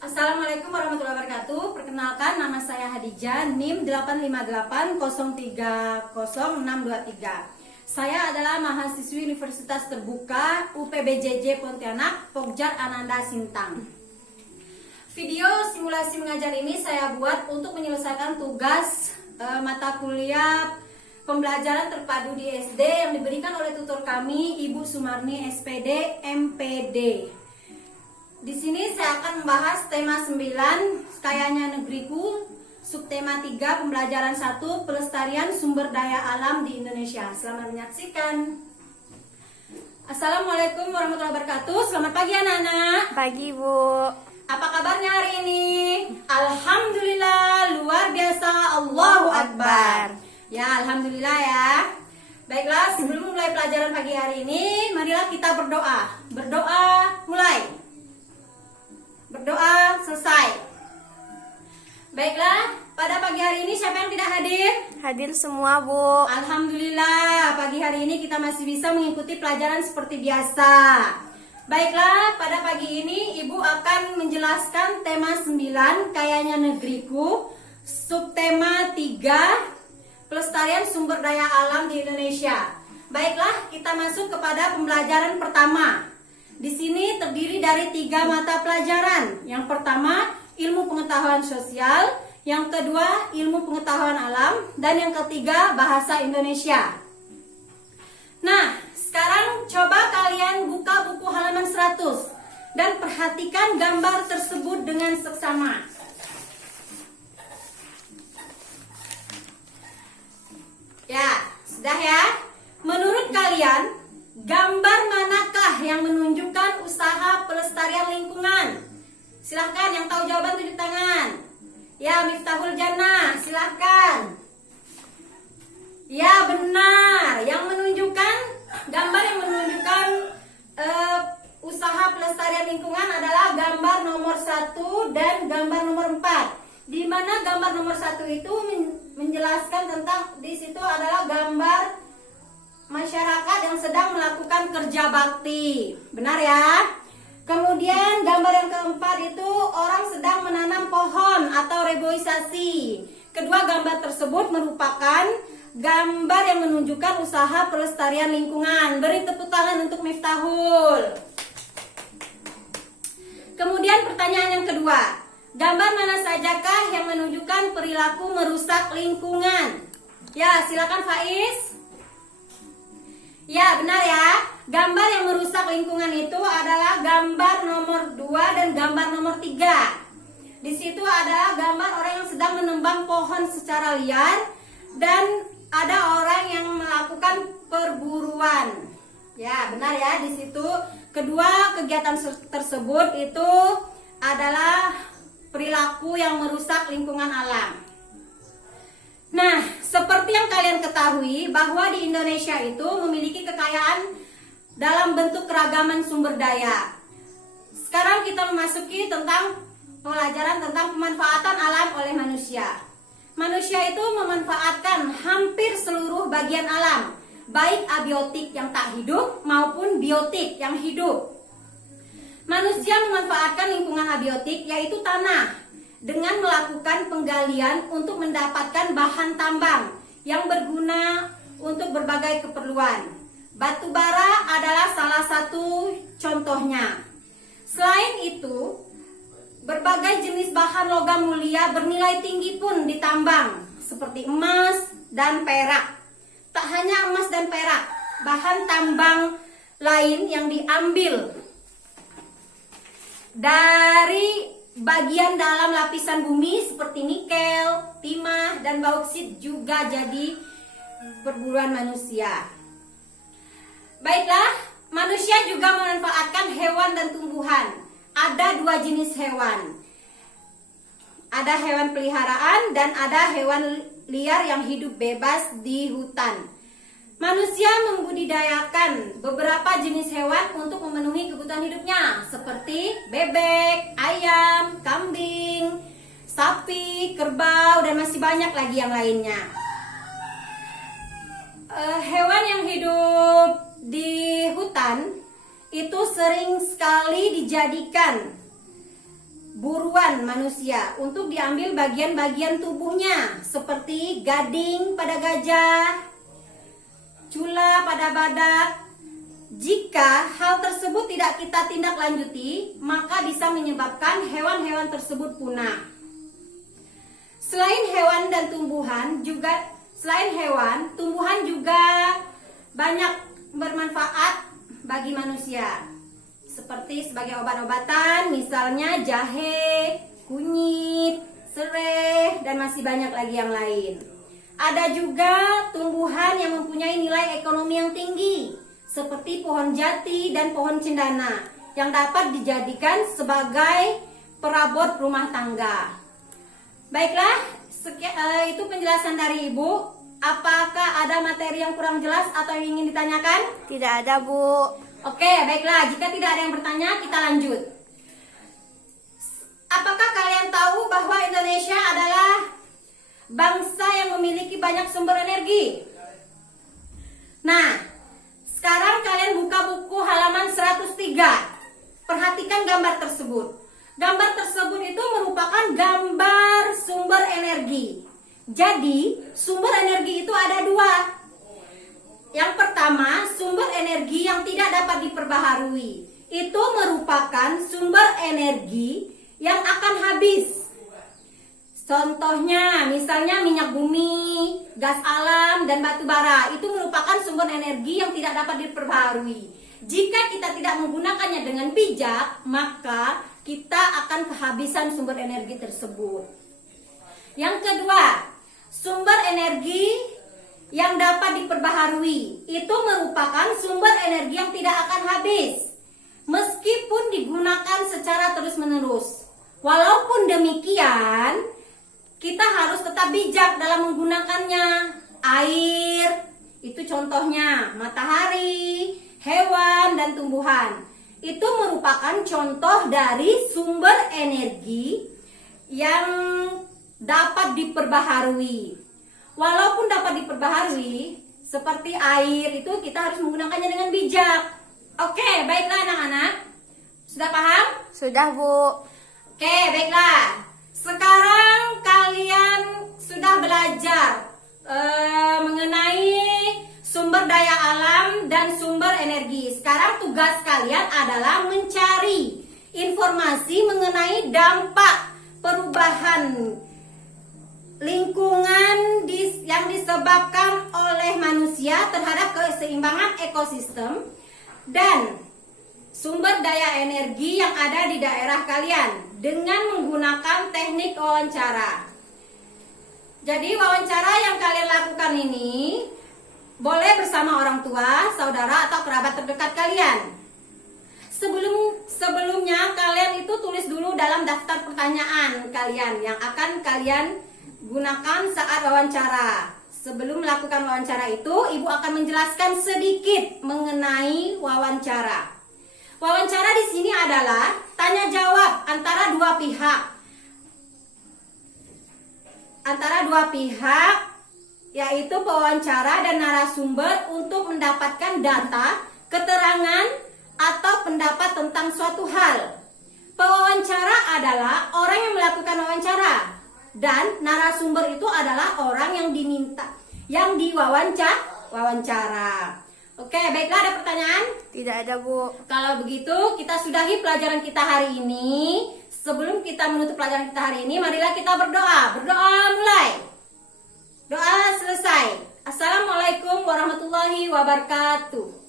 Assalamualaikum warahmatullahi wabarakatuh. Perkenalkan, nama saya Hadijah, NIM 858030623. Saya adalah mahasiswi Universitas Terbuka UPBJJ Pontianak, Pokjar Ananda Sintang. Video simulasi mengajar ini saya buat untuk menyelesaikan tugas mata kuliah pembelajaran terpadu di SD yang diberikan oleh tutor kami, Ibu Sumarni SPD MPD. Di sini saya akan membahas tema 9, Kayanya Negeriku, subtema 3, pembelajaran 1, pelestarian sumber daya alam di Indonesia. Selamat menyaksikan. Assalamualaikum warahmatullahi wabarakatuh. Selamat pagi anak-anak. Pagi, Bu. Apa kabarnya hari ini? Alhamdulillah, luar biasa, Allahu Akbar. Ya, alhamdulillah ya. Baiklah, sebelum mulai pelajaran pagi hari ini, marilah kita berdoa. Berdoa mulai. Berdoa selesai. Baiklah, pada pagi hari ini siapa yang tidak hadir? Hadir semua, Bu. Alhamdulillah, pagi hari ini kita masih bisa mengikuti pelajaran seperti biasa. Baiklah, pada pagi ini Ibu akan menjelaskan tema 9, Kayanya Negeriku, subtema 3, pelestarian sumber daya alam di Indonesia. Baiklah, kita masuk kepada pembelajaran pertama. Di sini terdiri dari 3 mata pelajaran. Yang pertama, ilmu pengetahuan sosial. Yang kedua, ilmu pengetahuan alam. Dan yang ketiga, bahasa Indonesia. Nah, sekarang coba kalian buka buku halaman 100 dan perhatikan gambar tersebut dengan seksama. Ya, sudah ya? Menurut kalian, gambar manakah yang menunjukkan usaha pelestarian lingkungan? Silahkan yang tahu jawaban tunjuk tangan. Ya, Miftahul Jannah, silahkan. Ya, benar. Yang menunjukkan, gambar yang menunjukkan usaha pelestarian lingkungan adalah gambar nomor 1 dan gambar nomor 4. Di mana gambar nomor 1 itu menjelaskan tentang, di situ adalah gambar masyarakat yang sedang melakukan kerja bakti. Benar ya? Kemudian gambar yang keempat itu orang sedang menanam pohon atau reboisasi. Kedua gambar tersebut merupakan gambar yang menunjukkan usaha pelestarian lingkungan. Beri tepuk tangan untuk Miftahul. Kemudian pertanyaan yang kedua, gambar mana sajakah yang menunjukkan perilaku merusak lingkungan? Ya, silakan Faiz. Ya, benar ya. Gambar yang merusak lingkungan itu adalah gambar nomor 2 dan gambar nomor 3. Di situ adalah gambar orang yang sedang menebang pohon secara liar dan ada orang yang melakukan perburuan. Ya, benar ya. Di situ kedua kegiatan tersebut itu adalah perilaku yang merusak lingkungan alam. Nah, seperti yang kalian ketahui bahwa di Indonesia itu memiliki kekayaan dalam bentuk keragaman sumber daya. Sekarang kita memasuki tentang pelajaran tentang pemanfaatan alam oleh manusia. Manusia itu memanfaatkan hampir seluruh bagian alam, baik abiotik yang tak hidup maupun biotik yang hidup. Manusia memanfaatkan lingkungan abiotik, yaitu tanah, dengan melakukan penggalian untuk mendapatkan bahan tambang yang berguna untuk berbagai keperluan. Batu bara adalah salah satu contohnya. Selain itu, berbagai jenis bahan logam mulia bernilai tinggi pun ditambang, seperti emas dan perak. Tak hanya emas dan perak, bahan tambang lain yang diambil dari bagian dalam lapisan bumi seperti nikel, timah, dan bauksit juga jadi perburuan manusia. Baiklah, manusia juga memanfaatkan hewan dan tumbuhan. Ada 2 jenis hewan. Ada hewan peliharaan dan ada hewan liar yang hidup bebas di hutan. Manusia membudidayakan beberapa jenis hewan untuk memenuhi kebutuhan hidupnya, seperti bebek, ayam, kambing, sapi, kerbau, dan masih banyak lagi yang lainnya. Hewan yang hidup di hutan itu sering sekali dijadikan buruan manusia untuk diambil bagian-bagian tubuhnya seperti gading pada gajah, cula pada badak. Jika hal tersebut tidak kita tindak lanjuti, maka bisa menyebabkan hewan-hewan tersebut punah. Selain hewan, tumbuhan juga banyak bermanfaat bagi manusia. Seperti sebagai obat-obatan, misalnya jahe, kunyit, serai, dan masih banyak lagi yang lain. Ada juga tumbuhan yang mempunyai nilai ekonomi yang tinggi, seperti pohon jati dan pohon cendana, yang dapat dijadikan sebagai perabot rumah tangga. Baiklah, itu penjelasan dari Ibu. Apakah ada materi yang kurang jelas atau yang ingin ditanyakan? Tidak ada, Bu. Oke, baiklah. Jika tidak ada yang bertanya, kita lanjut. Apakah kalian tahu bahwa Indonesia adalah bangsa yang memiliki banyak sumber energi? Nah, sekarang kalian buka buku halaman 103. Perhatikan gambar tersebut. Gambar tersebut itu merupakan gambar sumber energi. Jadi, sumber energi itu ada dua. Yang pertama, sumber energi yang tidak dapat diperbaharui. Itu merupakan sumber energi yang akan habis. Contohnya, misalnya minyak bumi, gas alam, dan batu bara. Itu merupakan sumber energi yang tidak dapat diperbaharui. Jika kita tidak menggunakannya dengan bijak, maka kita akan kehabisan sumber energi tersebut. Yang kedua, sumber energi yang dapat diperbaharui. Itu merupakan sumber energi yang tidak akan habis, meskipun digunakan secara terus-menerus. Walaupun demikian, kita harus tetap bijak dalam menggunakannya. Air, itu contohnya matahari, hewan, dan tumbuhan. Itu merupakan contoh dari sumber energi yang dapat diperbaharui. Walaupun dapat diperbaharui, seperti air, itu kita harus menggunakannya dengan bijak. Oke, baiklah anak-anak. Sudah paham? Sudah, Bu. Oke, baiklah. Sekarang kalian sudah belajar mengenai sumber daya alam dan sumber energi. Sekarang tugas kalian adalah mencari informasi mengenai dampak perubahan lingkungan yang disebabkan oleh manusia terhadap keseimbangan ekosistem dan sumber daya energi yang ada di daerah kalian dengan menggunakan teknik wawancara. Jadi wawancara yang kalian lakukan ini boleh bersama orang tua, saudara, atau kerabat terdekat kalian. Sebelumnya kalian itu tulis dulu dalam daftar pertanyaan kalian yang akan kalian gunakan saat wawancara. Sebelum melakukan wawancara itu, Ibu akan menjelaskan sedikit mengenai wawancara. Wawancara di sini adalah tanya jawab antara dua pihak, yaitu pewawancara dan narasumber, untuk mendapatkan data, keterangan, atau pendapat tentang suatu hal. Pewawancara adalah orang yang melakukan wawancara, dan narasumber itu adalah orang yang diwawancara. Oke, baiklah, ada pertanyaan? Tidak ada, Bu. Kalau begitu, kita sudahi pelajaran kita hari ini. Sebelum kita menutup pelajaran kita hari ini, marilah kita berdoa. Berdoa mulai. Doa selesai. Assalamualaikum warahmatullahi wabarakatuh.